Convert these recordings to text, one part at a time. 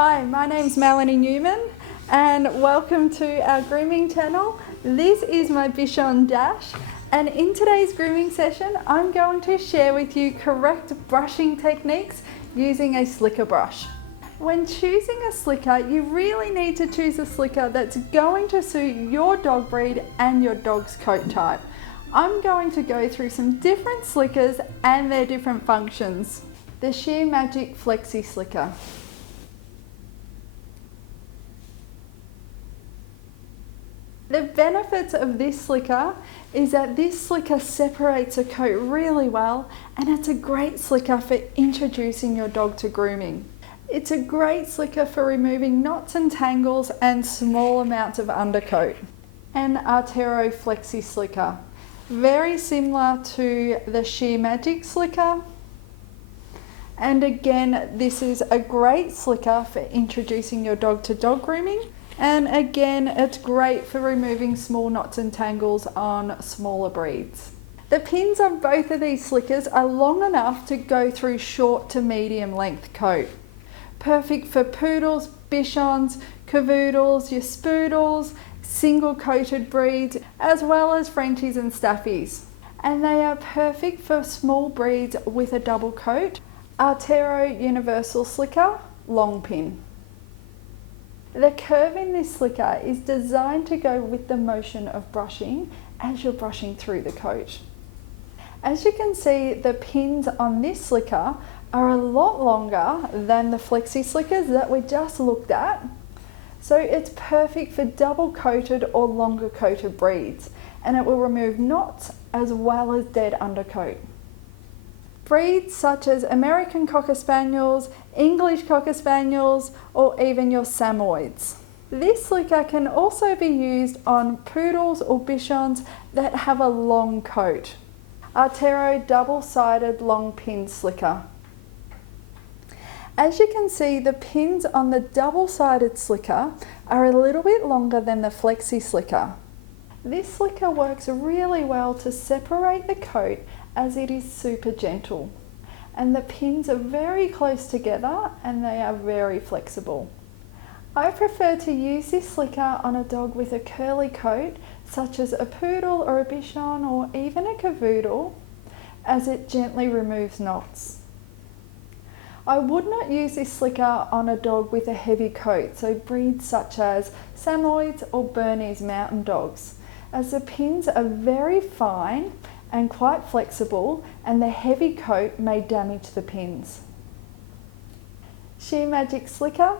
Hi, my name's Melanie Newman and welcome to our grooming channel. This is my Bichon Dash, and in today's grooming session I'm going to share with you correct brushing techniques using a slicker brush. When choosing a slicker, you really need to choose a slicker that's going to suit your dog breed and your dog's coat type. I'm going to go through some different slickers and their different functions. The Sheer Magic Flexi Slicker. The benefits of this slicker is that this slicker separates a coat really well, and it's a great slicker for introducing your dog to grooming. It's a great slicker for removing knots and tangles and small amounts of undercoat. An Artero Flexi Slicker. Very similar to the Sheer Magic Slicker. And again, this is a great slicker for introducing your dog to dog grooming. And again, it's great for removing small knots and tangles on smaller breeds. The pins on both of these slickers are long enough to go through short to medium length coat. Perfect for poodles, bichons, cavoodles, your spoodles, single coated breeds, as well as Frenchies and Staffies. And they are perfect for small breeds with a double coat. Artero Universal Slicker, long pin. The curve in this slicker is designed to go with the motion of brushing as you're brushing through the coat. As you can see, the pins on this slicker are a lot longer than the flexi slickers that we just looked at. So it's perfect for double coated or longer coated breeds, and it will remove knots as well as dead undercoat. Breeds such as American Cocker Spaniels, English Cocker Spaniels, or even your Samoyeds. This slicker can also be used on poodles or bichons that have a long coat. Artero Double-Sided Long Pin Slicker. As you can see, the pins on the double-sided slicker are a little bit longer than the flexi slicker. This slicker works really well to separate the coat as it is super gentle, and the pins are very close together and they are very flexible. I prefer to use this slicker on a dog with a curly coat such as a poodle or a bichon or even a cavoodle, as it gently removes knots. I would not use this slicker on a dog with a heavy coat, so breeds such as Samoyeds or Bernese Mountain Dogs, as the pins are very fine and quite flexible, and the heavy coat may damage the pins. Sheer Magic Slicker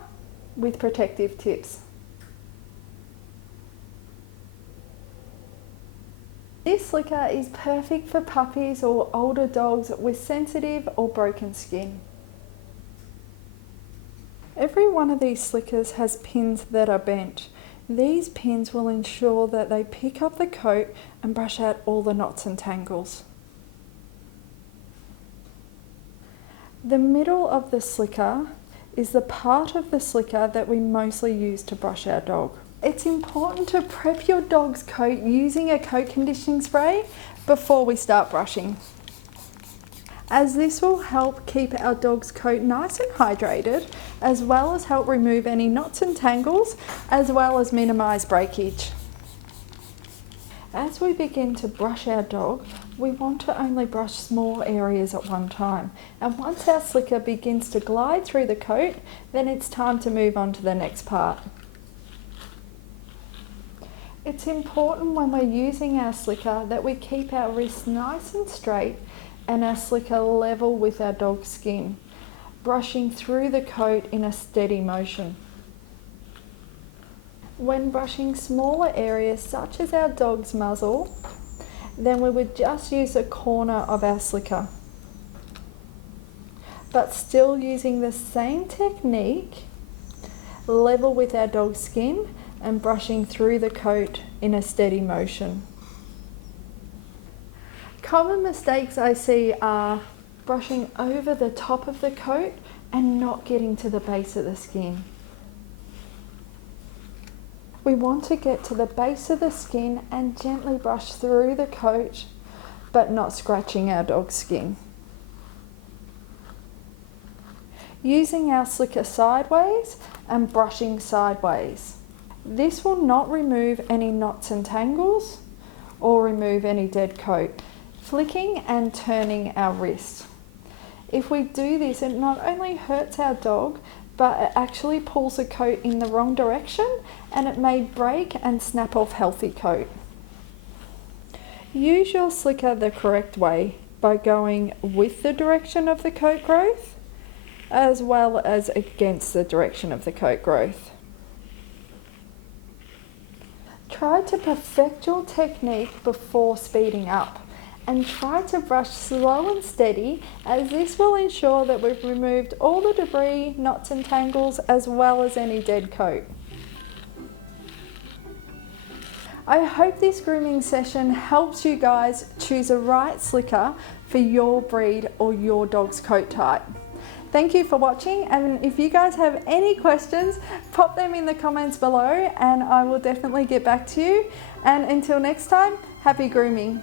with protective tips. This slicker is perfect for puppies or older dogs with sensitive or broken skin. Every one of these slickers has pins that are bent. These pins will ensure that they pick up the coat and brush out all the knots and tangles. The middle of the slicker is the part of the slicker that we mostly use to brush our dog. It's important to prep your dog's coat using a coat conditioning spray before we start brushing, as this will help keep our dog's coat nice and hydrated, as well as help remove any knots and tangles, as well as minimise breakage. As we begin to brush our dog, we want to only brush small areas at one time, and once our slicker begins to glide through the coat, then it's time to move on to the next part. It's important when we're using our slicker that we keep our wrists nice and straight and our slicker level with our dog's skin, brushing through the coat in a steady motion. When brushing smaller areas such as our dog's muzzle, then we would just use a corner of our slicker, but still using the same technique, level with our dog's skin and brushing through the coat in a steady motion. Common mistakes I see are brushing over the top of the coat and not getting to the base of the skin. We want to get to the base of the skin and gently brush through the coat, but not scratching our dog's skin. using our slicker sideways and brushing sideways. This will not remove any knots and tangles or remove any dead coat. Flicking and turning our wrist. If we do this, it not only hurts our dog, but it actually pulls the coat in the wrong direction and it may break and snap off healthy coat. Use your slicker the correct way by going with the direction of the coat growth as well as against the direction of the coat growth. Try to perfect your technique before speeding up and try to brush slow and steady, as this will ensure that we've removed all the debris, knots and tangles as well as any dead coat. I hope this grooming session helps you guys choose a right slicker for your breed or your dog's coat type. Thank you for watching, and if you guys have any questions, pop them in the comments below and I will definitely get back to you. And until next time, happy grooming.